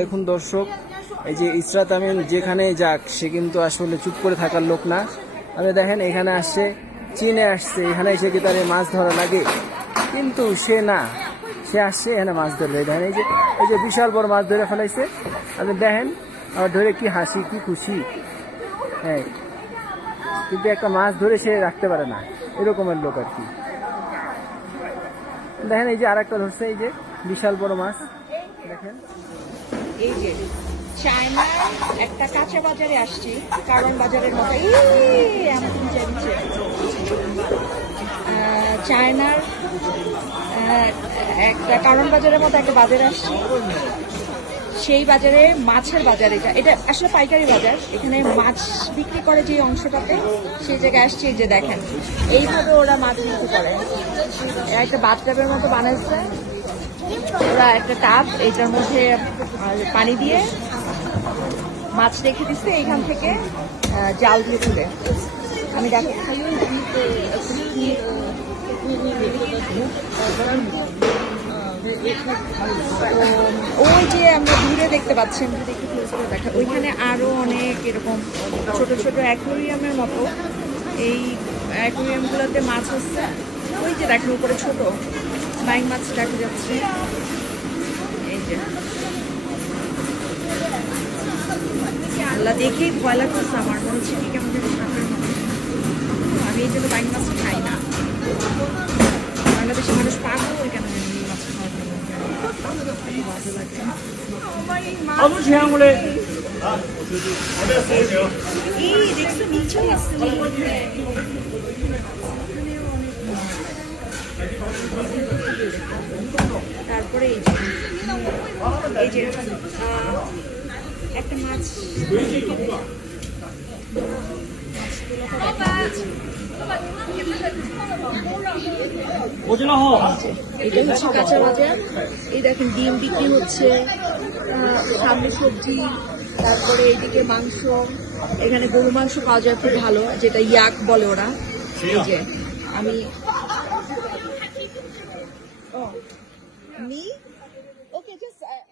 দেখুন দর্শক এই যে ইসরাত আমিন যেখানে যাক সে কিন্তু আসলে চুপ করে থাকার লোক না আপনি দেখেন এখানে আসছে চীনে আসছে এখানে এসে কি তার মাছ ধরা লাগে কিন্তু সে না সে আসছে এখানে মাছ ধরবে দেখেন এই যে এই যে বিশাল বড় মাছ ধরে ফেলাইছে আপনি দেখেন আবার ধরে কি হাসি কি খুশি হ্যাঁ কিন্তু একটা মাছ ধরে সে রাখতে পারে না এরকমের লোক আর কি দেখেন এই যে আর একটা ধরছে এই যে বিশাল বড় মাছ দেখেন এই যে চায়না একটা কাঁচা বাজারে আসছি কারণ বাজারের মতো চায়নার একটা কারণ বাজারের মতো একটা বাজারে আসছি সেই বাজারে মাছের বাজার এটা এটা আসলে পাইকারি বাজার এখানে মাছ বিক্রি করে যে অংশটাতে সেই জায়গায় আসছি যে দেখেন এইভাবে ওরা মাছ বিক্রি করে একটা বাথটাবের মতো বানাচ্ছে ওরা একটা টাপ এটার মধ্যে পানি দিয়ে মাছ রেখে দিচ্ছে এইখান থেকে জাল দিয়ে তুলে আমি দেখো ওই যে আমরা দূরে দেখতে পাচ্ছি আমি ওইখানে আরো অনেক এরকম ছোট ছোট অ্যাকোরিয়ামের মতো এই গুলোতে মাছ হচ্ছে ওই যে দেখেন উপরে ছোট মাইক মাছ দেখা যাচ্ছে এই যে আল্লাহ দেখেই ভয় লাগতেছে আমার মনে হচ্ছে কি কেমন যেন সাপের মতো আমি এই জন্য বাইক মাছ খাই না বাংলাদেশের মানুষ পাগল কেন মাছ খাওয়ার জন্য বাজে হ্যাঁ, এই তারপরে এই যে এই যে একটা মাছ এটা হচ্ছে কাঁচা বাজার ডিম বিক্রি হচ্ছে সবজি তারপরে এইদিকে মাংস এখানে গরু মাংস পাওয়া যায় খুব ভালো যেটা ইয়াক বলে ওরা এই যে আমি Me? Okay, just uh,